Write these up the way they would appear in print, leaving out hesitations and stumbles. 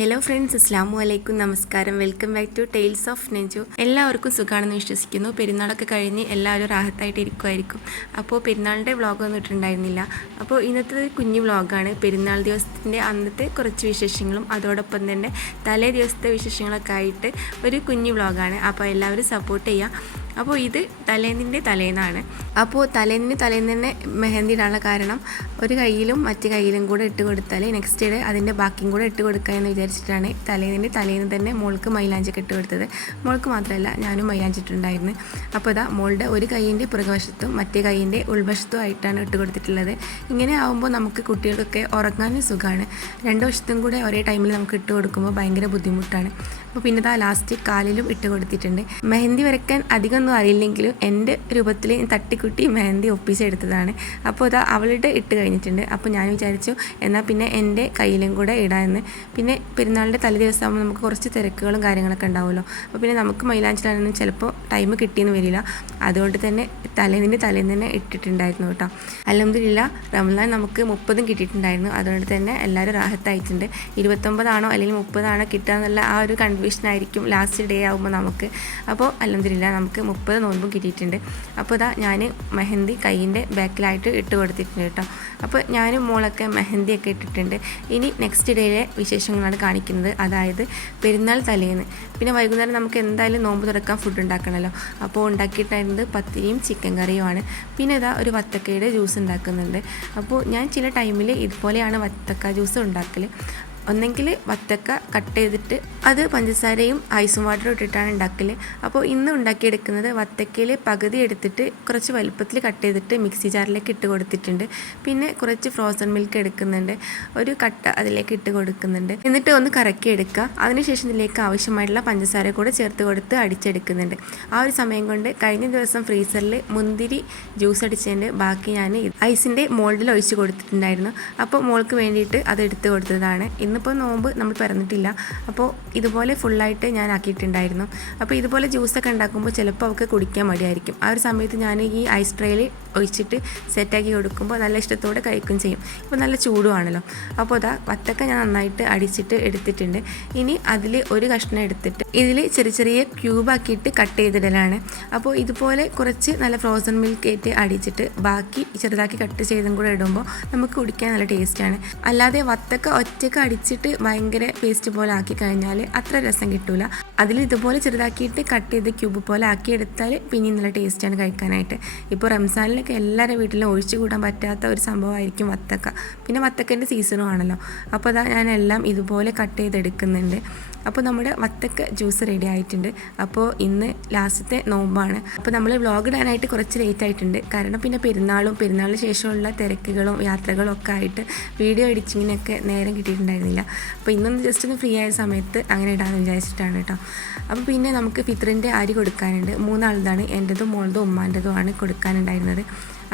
Hello friends, അസ്സാം വലൈക്കും, നമസ്കാരം. Welcome back to tales of Neju. എല്ലാവർക്കും സുഖമാണെന്ന് വിശ്വസിക്കുന്നു. പെരുന്നാളൊക്കെ കഴിഞ്ഞ് എല്ലാവരും റാഹത്തായിട്ട് ഇരിക്കുമായിരിക്കും. അപ്പോൾ പെരുന്നാളിൻ്റെ വ്ളോഗൊന്നും ഇട്ടിട്ടുണ്ടായിരുന്നില്ല. അപ്പോൾ ഇന്നത്തെ കുഞ്ഞു വ്ളോഗാണ്. പെരുന്നാൾ ദിവസത്തിൻ്റെ അന്നത്തെ കുറച്ച് വിശേഷങ്ങളും അതോടൊപ്പം തന്നെ തലേ ദിവസത്തെ വിശേഷങ്ങളൊക്കെ ആയിട്ട് ഒരു കുഞ്ഞു വ്ളോഗാണ്. അപ്പോൾ എല്ലാവരും സപ്പോർട്ട് ചെയ്യുക. അപ്പോൾ ഇത് തലേന്നിൻ്റെ തലേന്നാണ്. അപ്പോൾ തലേന്ന് തന്നെ മെഹന്തി ഇടാനുള്ള കാരണം ഒരു കയ്യിലും മറ്റു കയ്യിലും കൂടെ ഇട്ട് കൊടുത്താൽ നെക്സ്റ്റ് ഡേ അതിൻ്റെ ബാക്കിയും കൂടെ ഇട്ട് കൊടുക്കുക എന്ന് വിചാരിച്ചിട്ടാണ് തലേന്ന് തന്നെ മോൾക്ക് മൈലാഞ്ചൊക്കെ ഇട്ട് കൊടുത്തത്. മോൾക്ക് മാത്രമല്ല, ഞാനും മൈലാഞ്ചിട്ടുണ്ടായിരുന്നു. അപ്പോൾ ഇതാ മോളുടെ ഒരു കൈയിൻ്റെ പുറകുവശത്തും മറ്റേ കൈയിൻ്റെ ഉൾവശത്തും ആയിട്ടാണ് ഇട്ട് കൊടുത്തിട്ടുള്ളത്. ഇങ്ങനെ ആകുമ്പോൾ നമുക്ക് കുട്ടികൾക്കൊക്കെ ഉറങ്ങാനും സുഖമാണ്. രണ്ട് വശത്തും കൂടെ ഒരേ ടൈമിൽ നമുക്ക് ഇട്ട് കൊടുക്കുമ്പോൾ ഭയങ്കര ബുദ്ധിമുട്ടാണ്. അപ്പോൾ പിന്നെ ഇതാ ലാസ്റ്റ് കാലിലും ഇട്ട് കൊടുത്തിട്ടുണ്ട്. മെഹന്തി വരയ്ക്കാൻ അധികമൊന്നും അറിയില്ലെങ്കിലും എൻ്റെ രൂപത്തിൽ തട്ടിക്കുട്ടി മെഹന്തി ഒപ്പിച്ചെടുത്തതാണ്. അപ്പോൾ ഇതാ അവളുടെ ഇട്ട് കഴിഞ്ഞിട്ടുണ്ട്. അപ്പോൾ ഞാൻ വിചാരിച്ചു എന്നാൽ പിന്നെ എൻ്റെ കയ്യിലും കൂടെ ഇടാമെന്ന്. പിന്നെ പെരുന്നാളിൻ്റെ തലേ ദിവസം ആകുമ്പോൾ നമുക്ക് കുറച്ച് തിരക്കുകളും കാര്യങ്ങളൊക്കെ ഉണ്ടാവുമല്ലോ. അപ്പോൾ പിന്നെ നമുക്ക് മൈലാഞ്ചിടാനൊന്നും ചിലപ്പോൾ ടൈം കിട്ടിയെന്ന് വരില്ല. അതുകൊണ്ട് തന്നെ തലേന്ന് തന്നെ ഇട്ടിട്ടുണ്ടായിരുന്നു കേട്ടോ. അൽഹംദുലില്ലാ, റംസാൻ നമുക്ക് 30 കിട്ടിയിട്ടുണ്ടായിരുന്നു. അതുകൊണ്ട് തന്നെ എല്ലാവരും റാഹത്തായിട്ടുണ്ട്. 29 അല്ലെങ്കിൽ 30 കിട്ടുക എന്നുള്ള ആ ഒരു കൺഫ്യൂഷനായിരിക്കും ലാസ്റ്റ് ഡേ ആകുമ്പോൾ നമുക്ക്. അപ്പോൾ അൽഹംദുലില്ലാ നമുക്ക് 30 നോൻപും കിട്ടിയിട്ടുണ്ട്. അപ്പോൾ ഇതാ ഞാൻ മെഹന്തി കൈയിൻ്റെ ബാക്കിലായിട്ട് ഇട്ട് കൊടുത്തിട്ടുണ്ട് കേട്ടോ. അപ്പോൾ ഞാനും മോളൊക്കെ മെഹന്തിയൊക്കെ ഇട്ടിട്ടുണ്ട്. ഇനി നെക്സ്റ്റ് ഡേയിലെ വിശേഷങ്ങളാണ് കാണിക്കുന്നത്, അതായത് പെരുന്നാൾ തലേന്ന്. പിന്നെ വൈകുന്നേരം നമുക്ക് എന്തായാലും നോമ്പ് തുറക്കാൻ ഫുഡ് ഉണ്ടാക്കണമല്ലോ. അപ്പോൾ ഉണ്ടാക്കിയിട്ടായിരുന്നത് പത്തിരിയും ചിക്കൻ കറിയുമാണ്. പിന്നെ ഇതാ ഒരു വത്തക്കയുടെ ജ്യൂസ് ഉണ്ടാക്കുന്നുണ്ട്. അപ്പോൾ ഞാൻ ചില ടൈമിൽ ഇതുപോലെയാണ് വത്തക്ക ജ്യൂസ് ഉണ്ടാക്കൽ. ഒന്നെങ്കിൽ വത്തക്ക കട്ട് ചെയ്തിട്ട് അത് പഞ്ചസാരയും ഐസും വാട്ടറും ഇട്ടിട്ടാണ് ഉണ്ടാക്കൽ. അപ്പോൾ ഇന്ന് ഉണ്ടാക്കിയെടുക്കുന്നത് വത്തക്കയിൽ പകുതി എടുത്തിട്ട് കുറച്ച് വലുപ്പത്തിൽ കട്ട് ചെയ്തിട്ട് മിക്സി ജാറിലേക്ക് ഇട്ട് കൊടുത്തിട്ടുണ്ട്. പിന്നെ കുറച്ച് ഫ്രോസൺ മിൽക്ക് എടുക്കുന്നുണ്ട്, ഒരു കട്ട അതിലേക്ക് ഇട്ട് കൊടുക്കുന്നുണ്ട്. എന്നിട്ട് ഒന്ന് കറക്കി എടുക്കുക. അതിനുശേഷം ഇതിലേക്ക് ആവശ്യമായിട്ടുള്ള പഞ്ചസാര കൂടെ ചേർത്ത് കൊടുത്ത് അടിച്ചെടുക്കുന്നുണ്ട്. ആ ഒരു സമയം കൊണ്ട് കഴിഞ്ഞ ദിവസം ഫ്രീസറിൽ മുന്തിരി ജ്യൂസ് അടിച്ചതിൻ്റെ ബാക്കി ഞാൻ ഐസിൻ്റെ മോൾഡിൽ ഒഴിച്ച് കൊടുത്തിട്ടുണ്ടായിരുന്നു. അപ്പോൾ മോൾക്ക് വേണ്ടിയിട്ട് അത് എടുത്ത് കൊടുത്തതാണ്. ഇന്നിപ്പോൾ നോമ്പ് നമ്മൾ പിറന്നിട്ടില്ല. അപ്പോൾ ഇതുപോലെ ഫുള്ളായിട്ട് ഞാൻ ആക്കിയിട്ടുണ്ടായിരുന്നു. അപ്പോൾ ഇതുപോലെ ജ്യൂസൊക്കെ ഉണ്ടാക്കുമ്പോൾ ചിലപ്പോൾ അവൾക്ക് കുടിക്കാൻ മടിയായിരിക്കും. ആ ഒരു സമയത്ത് ഞാൻ ഈ ഐസ് ട്രേയിൽ ഒഴിച്ചിട്ട് സെറ്റാക്കി കൊടുക്കുമ്പോൾ നല്ല ഇഷ്ടത്തോടെ കഴിക്കുകയും ചെയ്യും. ഇപ്പോൾ നല്ല ചൂടുമാണല്ലോ. അപ്പോൾ അതാ വത്തക്ക ഞാൻ നന്നായിട്ട് അടിച്ചിട്ട് എടുത്തിട്ടുണ്ട്. ഇനി അതിൽ ഒരു കഷ്ണം എടുത്തിട്ട് ഇതിൽ ചെറിയ ക്യൂബാക്കിയിട്ട് കട്ട് ചെയ്തിടലാണ്. അപ്പോൾ ഇതുപോലെ കുറച്ച് നല്ല ഫ്രോസൺ മിൽക്ക് ആയിട്ട് അടിച്ചിട്ട് ബാക്കി ചെറുതാക്കി കട്ട് ചെയ്തും കൂടെ ഇടുമ്പോൾ നമുക്ക് കുടിക്കാൻ നല്ല ടേസ്റ്റാണ്. അല്ലാതെ വത്തക്ക ഒറ്റക്ക് അടിച്ചിട്ട് ഭയങ്കര പേസ്റ്റ് പോലെ ആക്കി കഴിഞ്ഞാൽ അത്ര രസം കിട്ടൂല. അതിൽ ഇതുപോലെ ചെറുതാക്കിയിട്ട് കട്ട് ചെയ്ത് ക്യൂബ് പോലെ ആക്കി എടുത്താൽ പിന്നെയും നല്ല ടേസ്റ്റാണ് കഴിക്കാനായിട്ട്. ഇപ്പോൾ റംസാനിലൊക്കെ എല്ലാവരുടെ വീട്ടിലും ഒഴിച്ചു കൂടാൻ പറ്റാത്ത ഒരു സംഭവമായിരിക്കും വത്തക്ക. പിന്നെ വത്തക്കൻ്റെ സീസണും ആണല്ലോ. അപ്പോൾ അതാ ഞാനെല്ലാം ഇതുപോലെ കട്ട് ചെയ്തെടുക്കുന്നുണ്ട്. അപ്പോൾ നമ്മുടെ വത്തക്ക ജ്യൂസ് റെഡി ആയിട്ടുണ്ട്. അപ്പോൾ ഇന്ന് ലാസ്റ്റത്തെ നോമ്പാണ്. അപ്പോൾ നമ്മൾ വ്ളോഗ് ഇടാനായിട്ട് കുറച്ച് ലേറ്റ് ആയിട്ടുണ്ട്. കാരണം പിന്നെ പെരുന്നാളിന് ശേഷമുള്ള തിരക്കുകളും യാത്രകളും ഒക്കെ ആയിട്ട് വീഡിയോ എഡിറ്റിങ്ങിനൊക്കെ നേരം കിട്ടിയിട്ടുണ്ടായിരുന്നില്ല. അപ്പോൾ ഇന്നൊന്ന് ജസ്റ്റ് ഒന്ന് ഫ്രീ ആയ സമയത്ത് അങ്ങനെ ഇടാമെന്ന് വിചാരിച്ചിട്ടാണ് കേട്ടോ. അപ്പോൾ പിന്നെ നമുക്ക് ഫിത്റിൻ്റെ അരി കൊടുക്കാനുണ്ട്. 3 ആളുതാണ്, എൻ്റെതും മോളതും ഉമ്മാൻ്റെതുമാണ് കൊടുക്കാനുണ്ടായിരുന്നത്.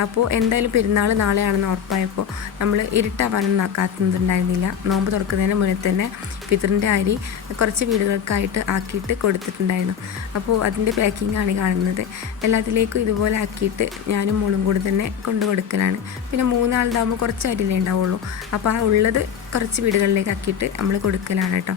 അപ്പോൾ എന്തായാലും പെരുന്നാൾ നാളെയാണെന്ന് ഉറപ്പായപ്പോൾ നമ്മൾ ഇരുട്ടാവാനൊന്നും കാത്തുന്നുണ്ടായിരുന്നില്ല. നോമ്പ് തുറക്കുന്നതിന് മുന്നേ തന്നെ ഫിത്റിൻ്റെ അരി കുറച്ച് വീടുകൾക്കായിട്ട് ആക്കിയിട്ട് കൊടുത്തിട്ടുണ്ടായിരുന്നു. അപ്പോൾ അതിൻ്റെ പാക്കിംഗ് ആണ് കാണുന്നത്. എല്ലാത്തിലേക്കും ഇതുപോലെ ആക്കിയിട്ട് ഞാനും മോളും കൂടി തന്നെ കൊണ്ടു കൊടുക്കലാണ്. പിന്നെ 3 ആളുണ്ടാകുമ്പോൾ കുറച്ച് അരിയിലേ ഉണ്ടാവുള്ളൂ. അപ്പോൾ ആ ഉള്ളത് കുറച്ച് വീടുകളിലേക്ക് ആക്കിയിട്ട് നമ്മൾ കൊടുക്കലാണ് കേട്ടോ.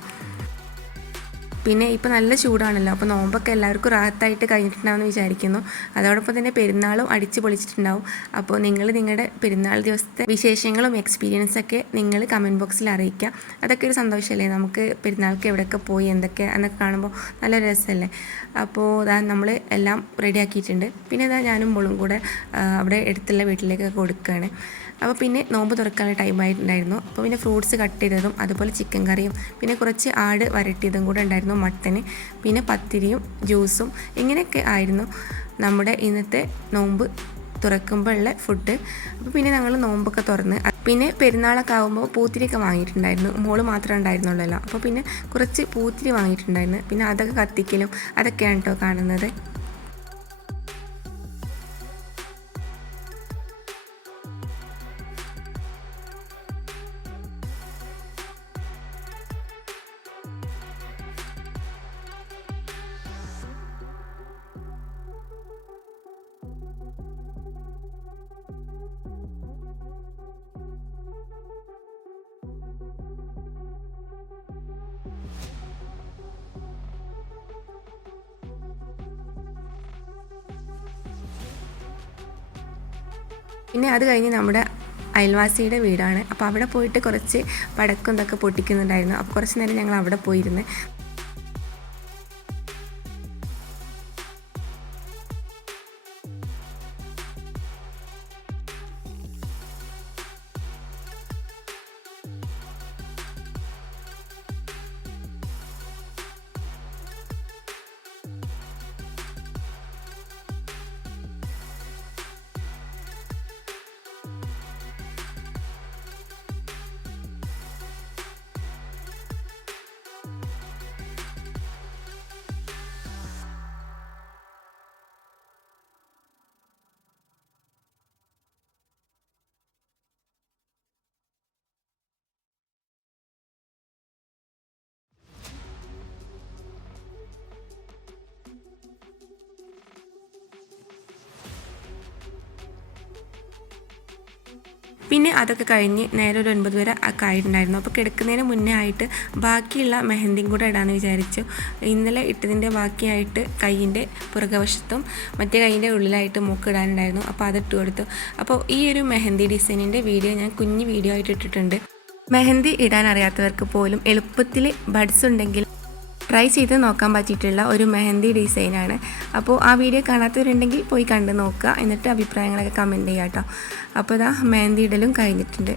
പിന്നെ ഇപ്പോൾ നല്ല ചൂടാണല്ലോ. അപ്പോൾ നോമ്പൊക്കെ എല്ലാവർക്കും റാഹത്തായിട്ട് കഴിഞ്ഞിട്ടുണ്ടാവുമെന്ന് വിചാരിക്കുന്നു. അതോടൊപ്പം തന്നെ പെരുന്നാളും അടിച്ച് പൊളിച്ചിട്ടുണ്ടാവും. അപ്പോൾ നിങ്ങൾ നിങ്ങളുടെ പെരുന്നാൾ ദിവസത്തെ വിശേഷങ്ങളും എക്സ്പീരിയൻസൊക്കെ നിങ്ങൾ കമൻറ്റ് ബോക്സിൽ അറിയിക്കുക. അതൊക്കെ ഒരു സന്തോഷമല്ലേ, നമുക്ക് പെരുന്നാൾക്ക് എവിടെയൊക്കെ പോയി എന്തൊക്കെ എന്നൊക്കെ കാണുമ്പോൾ നല്ല രസമല്ലേ. അപ്പോൾ ഇതാ നമ്മൾ എല്ലാം റെഡിയാക്കിയിട്ടുണ്ട്. പിന്നെ ഇതാ ഞാനും മോളും കൂടെ അവിടെ അടുത്തുള്ള വീട്ടിലേക്ക് കൊടുക്കുകയാണ്. അപ്പോൾ പിന്നെ നോമ്പ് തുറക്കാനുള്ള ടൈമായിട്ടുണ്ടായിരുന്നു. അപ്പോൾ പിന്നെ ഫ്രൂട്ട്സ് കട്ട് ചെയ്തതും അതുപോലെ ചിക്കൻ കറിയും പിന്നെ കുറച്ച് ആട് വരട്ടിയതും കൂടെ ഉണ്ടായിരുന്നു, മട്ടന്, പിന്നെ പത്തിരിയും ജ്യൂസും. ഇങ്ങനെയൊക്കെ ആയിരുന്നു നമ്മുടെ ഇന്നത്തെ നോമ്പ് തുറക്കുമ്പോഴുള്ള ഫുഡ്. അപ്പോൾ പിന്നെ ഞങ്ങൾ നോമ്പൊക്കെ തുറന്ന് പിന്നെ പെരുന്നാളൊക്കെ ആകുമ്പോൾ പൂത്തിരിയൊക്കെ വാങ്ങിയിട്ടുണ്ടായിരുന്നു. മോള് മാത്രമേ ഉണ്ടായിരുന്നുള്ളല്ലോ. അപ്പോൾ പിന്നെ കുറച്ച് പൂത്തിരി വാങ്ങിയിട്ടുണ്ടായിരുന്നു. പിന്നെ അതൊക്കെ കത്തിക്കലും അതൊക്കെയാണ് കേട്ടോ കാണുന്നത്. പിന്നെ അത് കഴിഞ്ഞ് നമ്മുടെ അയൽവാസിയുടെ വീടാണ്. അപ്പോൾ അവിടെ പോയിട്ട് കുറച്ച് പടക്കം ഇതൊക്കെ പൊട്ടിക്കുന്നുണ്ടായിരുന്നു. അപ്പോൾ കുറച്ച് നേരം ഞങ്ങൾ അവിടെ പോയിരുന്ന്. പിന്നെ അതൊക്കെ കഴിഞ്ഞ് നേരെ ഒരു 9 വരെ ഒക്കെ ആയിട്ടുണ്ടായിരുന്നു. അപ്പോൾ കിടക്കുന്നതിന് മുന്നേ ആയിട്ട് ബാക്കിയുള്ള മെഹന്തിയും കൂടെ ഇടാമെന്ന് വിചാരിച്ചു. ഇന്നലെ ഇട്ടതിൻ്റെ ബാക്കിയായിട്ട് കൈയിൻ്റെ പുറകുവശത്തും മറ്റേ കൈയിൻ്റെ ഉള്ളിലായിട്ട് മൂക്ക് ഇടാനുണ്ടായിരുന്നു. അപ്പോൾ അതിട്ട് കൊടുത്തു. അപ്പോൾ ഈ ഒരു മെഹന്തി ഡിസൈനിൻ്റെ വീഡിയോ ഞാൻ കുഞ്ഞ് വീഡിയോ ആയിട്ട് ഇട്ടിട്ടുണ്ട്. മെഹന്തി ഇടാൻ അറിയാത്തവർക്ക് പോലും എളുപ്പത്തിൽ ബഡ്സ് ഉണ്ടെങ്കിൽ ട്രൈ ചെയ്ത് നോക്കാൻ പറ്റിയിട്ടുള്ള ഒരു മെഹന്തി ഡിസൈനാണ്. അപ്പോൾ ആ വീഡിയോ കാണാത്തവരുണ്ടെങ്കിൽ പോയി കണ്ട് നോക്കുക. എന്നിട്ട് അഭിപ്രായങ്ങളൊക്കെ കമൻറ്റ് ചെയ്യാം കേട്ടോ. അപ്പോൾ ഇതാ മെഹന്തി ഇടലും കഴിഞ്ഞിട്ടുണ്ട്.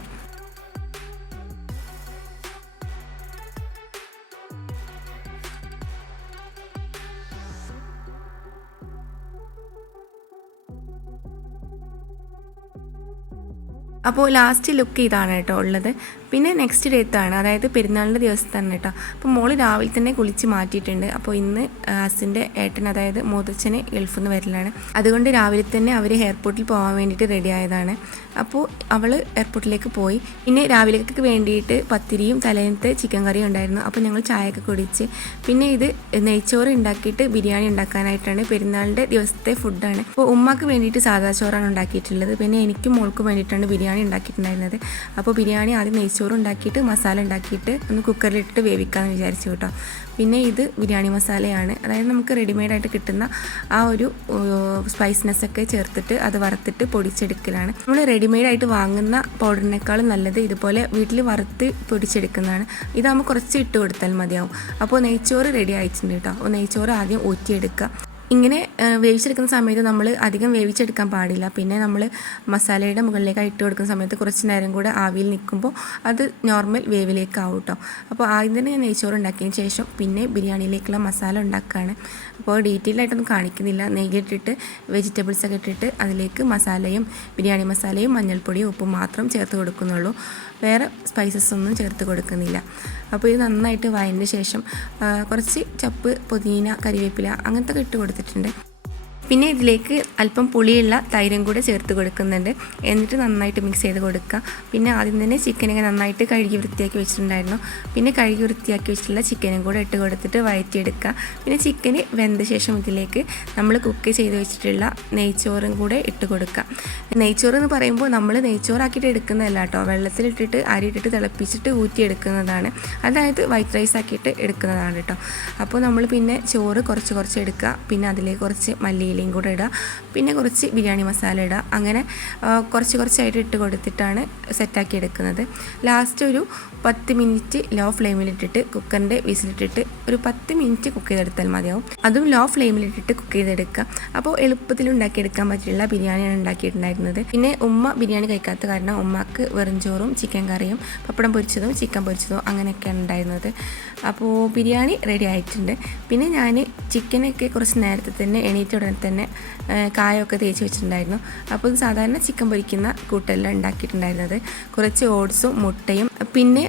അപ്പോൾ ലാസ്റ്റ് ലുക്ക് ഇതാണ് കേട്ടോ ഉള്ളത്. പിന്നെ നെക്സ്റ്റ് ഡേത്താണ്, അതായത് പെരുന്നാളിൻ്റെ ദിവസത്താണ് കേട്ടോ. അപ്പോൾ മോള് രാവിലെ തന്നെ കുളിച്ച് മാറ്റിയിട്ടുണ്ട്. അപ്പോൾ ഇന്ന് ഹസിൻ്റെ ഏട്ടൻ, അതായത് മൂത്തച്ഛന് ഗൾഫിൽ നിന്ന് വരലാണ്. അതുകൊണ്ട് രാവിലെ തന്നെ അവർ എയർപോർട്ടിൽ പോകാൻ വേണ്ടിയിട്ട് റെഡി ആയതാണ്. അപ്പോൾ അവൾ എയർപോർട്ടിലേക്ക് പോയി. പിന്നെ രാവിലേക്ക് വേണ്ടിയിട്ട് പത്തിരിയും തലേന്നത്തെ ചിക്കൻ കറിയും ഉണ്ടായിരുന്നു. അപ്പോൾ ഞങ്ങൾ ചായയൊക്കെ കുടിച്ച് പിന്നെ ഇത് നെയ്ച്ചോറ് ഉണ്ടാക്കിയിട്ട് ബിരിയാണി ഉണ്ടാക്കാനായിട്ടാണ്. പെരുന്നാളിൻ്റെ ദിവസത്തെ ഫുഡാണ്. അപ്പോൾ ഉമ്മാക്ക് വേണ്ടിയിട്ട് സാദാ ചോറാണ് ഉണ്ടാക്കിയിട്ടുള്ളത്. പിന്നെ എനിക്കും മോൾക്കും വേണ്ടിയിട്ടാണ് ബിരിയാണി ഉണ്ടാക്കിയിട്ടുണ്ടായിരുന്നത്. അപ്പോൾ ബിരിയാണി ആദ്യം നെയ്ച്ചോറ് ഉണ്ടാക്കിയിട്ട് മസാല ഉണ്ടാക്കിയിട്ട് ഒന്ന് കുക്കറിലിട്ട് വേവിക്കാമെന്ന് വിചാരിച്ചു കേട്ടോ. പിന്നെ ഇത് ബിരിയാണി മസാലയാണ്, അതായത് നമുക്ക് റെഡിമെയ്ഡായിട്ട് കിട്ടുന്ന ആ ഒരു സ്പൈസിനെസ്സൊക്കെ ചേർത്തിട്ട് അത് വറുത്തിട്ട് പൊടിച്ചെടുക്കലാണ്. നമ്മൾ റെഡിമെയ്ഡായിട്ട് വാങ്ങുന്ന പൗഡറിനേക്കാളും നല്ലത് ഇതുപോലെ വീട്ടിൽ വറുത്ത് പൊടിച്ചെടുക്കുന്നതാണ്. ഇതാകുമ്പോൾ കുറച്ച് ഇട്ട് കൊടുത്താൽ മതിയാവും. അപ്പോൾ നെയ്ച്ചോറ് റെഡി ആയിട്ടുണ്ട് കേട്ടോ. അപ്പോൾ നെയ്ച്ചോറ് ആദ്യം ഊറ്റിയെടുക്കുക. ഇങ്ങനെ വേവിച്ചെടുക്കുന്ന സമയത്ത് നമ്മൾ അധികം വേവിച്ചെടുക്കാൻ പാടില്ല. പിന്നെ നമ്മൾ മസാലയുടെ മുകളിലേക്ക് ഇട്ട് കൊടുക്കുന്ന സമയത്ത് കുറച്ച് നേരം കൂടെ ആവിയിൽ നിൽക്കുമ്പോൾ അത് നോർമൽ വേവിലേക്കാവും കേട്ടോ. അപ്പോൾ ആദ്യം തന്നെ ഞാൻ നെയ്ച്ചോറ് ഉണ്ടാക്കിയതിന് ശേഷം പിന്നെ ബിരിയാണിയിലേക്കുള്ള മസാല ഉണ്ടാക്കുകയാണ്. അപ്പോൾ ഡീറ്റെയിൽ ആയിട്ടൊന്നും കാണിക്കുന്നില്ല. നെയ്യിട്ടിട്ട് വെജിറ്റബിൾസൊക്കെ ഇട്ടിട്ട് അതിലേക്ക് മസാലയും ബിരിയാണി മസാലയും മഞ്ഞൾപ്പൊടിയും ഉപ്പും മാത്രം ചേർത്ത് കൊടുക്കുന്നുള്ളൂ. വേറെ സ്പൈസസ് ഒന്നും ചേർത്ത് കൊടുക്കുന്നില്ല. അപ്പോൾ ഇത് നന്നായിട്ട് വഴറ്റിയ ശേഷം കുറച്ച് ചപ്പ്, പുതിന, കരിവേപ്പില അങ്ങനത്തെ ഇട്ട് കൊടുത്തിട്ടുണ്ട്. പിന്നെ ഇതിലേക്ക് അല്പം പുളിയുള്ള തൈരും കൂടെ ചേർത്ത് കൊടുക്കുന്നുണ്ട്. എന്നിട്ട് നന്നായിട്ട് മിക്സ് ചെയ്ത് കൊടുക്കുക. പിന്നെ ആദ്യം തന്നെ ചിക്കനൊക്കെ നന്നായിട്ട് കഴുകി വൃത്തിയാക്കി വെച്ചിട്ടുണ്ടായിരുന്നു. പിന്നെ കഴുകി വൃത്തിയാക്കി വെച്ചിട്ടുള്ള ചിക്കനും കൂടെ ഇട്ട് കൊടുത്തിട്ട് വഴറ്റിയെടുക്കുക. പിന്നെ ചിക്കന് വെന്ത ശേഷം ഇതിലേക്ക് നമ്മൾ കുക്ക് ചെയ്ത് വെച്ചിട്ടുള്ള നെയ്ച്ചോറും കൂടെ ഇട്ട് കൊടുക്കുക. നെയ്ച്ചോറ് എന്ന് പറയുമ്പോൾ നമ്മൾ നെയ്ച്ചോറാക്കിയിട്ട് എടുക്കുന്നതല്ല കേട്ടോ, വെള്ളത്തിലിട്ടിട്ട് അരിയിട്ടിട്ട് തിളപ്പിച്ചിട്ട് ഊറ്റിയെടുക്കുന്നതാണ്. അതായത് വൈറ്റ് റൈസ് ആക്കിയിട്ട് എടുക്കുന്നതാണ് കേട്ടോ. അപ്പോൾ നമ്മൾ പിന്നെ ചോറ് കുറച്ച് എടുക്കുക. പിന്നെ അതിലേക്ക് കുറച്ച് മല്ലിയില കൂടെ ഇടുക. പിന്നെ കുറച്ച് ബിരിയാണി മസാല ഇടുക. അങ്ങനെ കുറച്ചായിട്ട് ഇട്ട് കൊടുത്തിട്ടാണ് സെറ്റാക്കി എടുക്കുന്നത്. ലാസ്റ്റ് ഒരു 10 മിനിറ്റ് ലോ ഫ്ലെയിമിലിട്ടിട്ട് കുക്കറിൻ്റെ വിസിലിട്ടിട്ട് ഒരു 10 മിനിറ്റ് കുക്ക് ചെയ്തെടുത്താൽ മതിയാവും. അതും ലോ ഫ്ലെയിമിലിട്ടിട്ട് കുക്ക് ചെയ്തെടുക്കുക. അപ്പോൾ എളുപ്പത്തിൽ ഉണ്ടാക്കിയെടുക്കാൻ പറ്റിയുള്ള ബിരിയാണിയാണ് ഉണ്ടാക്കിയിട്ടുണ്ടായിരുന്നത്. പിന്നെ ഉമ്മ ബിരിയാണി കഴിക്കാത്ത കാരണം ഉമ്മക്ക് വെറും ചോറും ചിക്കൻ കറിയും പപ്പടം പൊരിച്ചതും ചിക്കൻ പൊരിച്ചതും അങ്ങനെയൊക്കെയാണ് ഉണ്ടായിരുന്നത്. അപ്പോൾ ബിരിയാണി റെഡി ആയിട്ടുണ്ട്. പിന്നെ ഞാൻ ചിക്കനൊക്കെ കുറച്ച് നേരത്തെ തന്നെ എണീറ്റ ഉടനെ തന്നെ കായമൊക്കെ തേച്ച് വെച്ചിട്ടുണ്ടായിരുന്നു. അപ്പോൾ ഇത് സാധാരണ ചിക്കൻ പൊരിക്കുന്ന കൂട്ടെല്ലാം ഉണ്ടാക്കിയിട്ടുണ്ടായിരുന്നത്. കുറച്ച് ഓട്സും മുട്ടയും പിന്നെ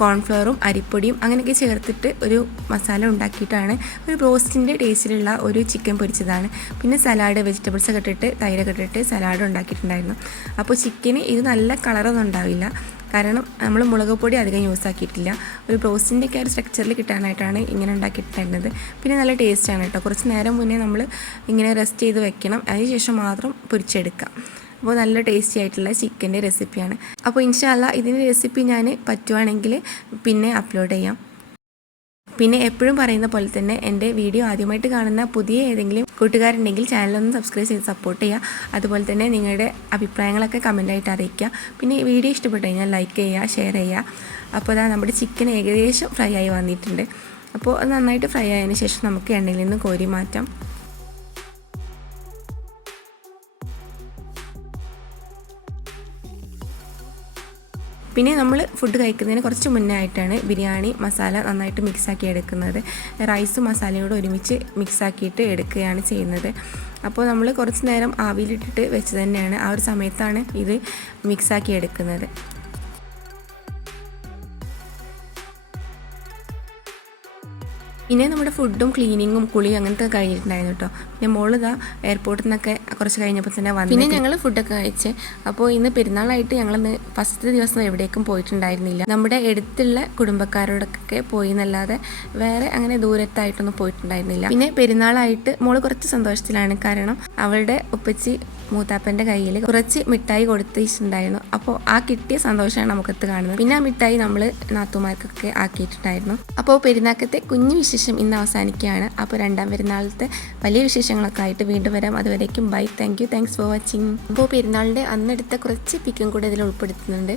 കോൺഫ്ലവറും അരിപ്പൊടിയും അങ്ങനെയൊക്കെ ചേർത്തിട്ട് ഒരു മസാല ഉണ്ടാക്കിയിട്ടാണ്. ഒരു ബ്രോസ്റ്റിൻ്റെ ടേസ്റ്റിലുള്ള ഒരു ചിക്കൻ പൊരിച്ചതാണ്. പിന്നെ സലാഡ്, വെജിറ്റബിൾസൊക്കെ ഇട്ടിട്ട് തൈരൊക്കെ ഇട്ടിട്ട് സലാഡ് ഉണ്ടാക്കിയിട്ടുണ്ടായിരുന്നു. അപ്പോൾ ചിക്കന് ഇത് നല്ല കളറൊന്നും ഉണ്ടാവില്ല, കാരണം നമ്മൾ മുളക് പൊടി അധികം യൂസ് ആക്കിയിട്ടില്ല. ഒരു ബ്രോസ്റ്റിൻ്റെ ഒക്കെ ഒരു സ്ട്രക്ചറിൽ കിട്ടാനായിട്ടാണ് ഇങ്ങനെ ഉണ്ടാക്കിയിട്ടുണ്ടായിരുന്നത്. പിന്നെ നല്ല ടേസ്റ്റാണ് കേട്ടോ. കുറച്ച് നേരം മുന്നേ നമ്മൾ ഇങ്ങനെ റെസ്റ്റ് ചെയ്ത് വെക്കണം, അതിനുശേഷം മാത്രം പൊരിച്ചെടുക്കാം. അപ്പോൾ നല്ല ടേസ്റ്റി ആയിട്ടുള്ള ചിക്കൻ്റെ റെസിപ്പിയാണ്. അപ്പോൾ ഇൻഷാ അല്ലാഹ് ഇതിൻ്റെ റെസിപ്പി ഞാൻ പറ്റുവാണെങ്കിൽ പിന്നെ അപ്ലോഡ് ചെയ്യാം. പിന്നെ എപ്പോഴും പറയുന്ന പോലെ തന്നെ എൻ്റെ വീഡിയോ ആദ്യമായിട്ട് കാണുന്ന പുതിയ ഏതെങ്കിലും കൂട്ടുകാരുണ്ടെങ്കിൽ ചാനലൊന്ന് സബ്സ്ക്രൈബ് ചെയ്ത് സപ്പോർട്ട് ചെയ്യുക. അതുപോലെ തന്നെ നിങ്ങളുടെ അഭിപ്രായങ്ങളൊക്കെ കമൻറ്റായിട്ട് അറിയിക്കുക. പിന്നെ വീഡിയോ ഇഷ്ടപ്പെട്ടു കഴിഞ്ഞാൽ ലൈക്ക് ചെയ്യുക, ഷെയർ ചെയ്യുക. അപ്പോൾ അതാ നമ്മുടെ ചിക്കൻ ഏകദേശം ഫ്രൈ ആയി വന്നിട്ടുണ്ട്. അപ്പോൾ അത് നന്നായിട്ട് ഫ്രൈ ആയതിനു ശേഷം നമുക്ക് എണ്ണയിൽ നിന്ന് കോരി മാറ്റാം. പിന്നെ നമ്മൾ ഫുഡ് കഴിക്കുന്നതിന് കുറച്ച് മുന്നേ ആയിട്ടാണ് ബിരിയാണി മസാല നന്നായിട്ട് മിക്സാക്കി എടുക്കുന്നത്. റൈസും മസാലയും കൂടെ ഒരുമിച്ച് മിക്സാക്കിയിട്ട് എടുക്കുകയാണ് ചെയ്യുന്നത്. അപ്പോൾ നമ്മൾ കുറച്ച് നേരം ആവിയിലിട്ടിട്ട് വെച്ച് തന്നെയാണ്, ആ ഒരു സമയത്താണ് ഇത് മിക്സാക്കി എടുക്കുന്നത്. പിന്നെ നമ്മുടെ ഫുഡും ക്ലീനിങ്ങും കുളിയും അങ്ങനത്തെ കഴിഞ്ഞിട്ടുണ്ടായിരുന്നു കേട്ടോ. പിന്നെ മോളിതാ എയർപോർട്ടിൽ നിന്നൊക്കെ കുറച്ച് കഴിഞ്ഞപ്പോൾ തന്നെ വന്നു. പിന്നെ ഞങ്ങൾ ഫുഡൊക്കെ കഴിച്ച്. അപ്പോൾ ഇന്ന് പെരുന്നാളായിട്ട് ഞങ്ങളിന്ന് ഫസ്റ്റ് ദിവസം എവിടേക്കും പോയിട്ടുണ്ടായിരുന്നില്ല. നമ്മുടെ അടുത്തുള്ള കുടുംബക്കാരോടൊക്കെ പോയി എന്നല്ലാതെ വേറെ അങ്ങനെ ദൂരത്തായിട്ടൊന്നും പോയിട്ടുണ്ടായിരുന്നില്ല. പിന്നെ പെരുന്നാളായിട്ട് മോള് കുറച്ച് സന്തോഷത്തിലാണ്. കാരണം അവളുടെ ഉപ്പച്ചി മൂത്താപ്പൻ്റെ കയ്യിൽ കുറച്ച് മിഠായി കൊടുത്തിട്ടുണ്ടായിരുന്നു. അപ്പോൾ ആ കിട്ടിയ സന്തോഷമാണ് നമുക്കത്ത് കാണുന്നത്. പിന്നെ ആ മിഠായി നമ്മൾ നാത്തുമാർക്കൊക്കെ ആക്കിയിട്ടുണ്ടായിരുന്നു. അപ്പോൾ പെരുന്നാക്കത്തെ കുഞ്ഞു വിശേഷം ഇന്ന് അവസാനിക്കുകയാണ്. അപ്പോൾ രണ്ടാം പെരുന്നാളത്തെ വലിയ വിശേഷങ്ങളൊക്കെ ആയിട്ട് വീണ്ടും വരാം. അതുവരേക്കും ബൈ, താങ്ക്സ് ഫോർ വാച്ചിങ്. അപ്പോൾ പെരുന്നാളിൻ്റെ അന്നെടുത്ത കുറച്ച് പിക്കും കൂടെ ഇതിൽ ഉൾപ്പെടുത്തുന്നുണ്ട്.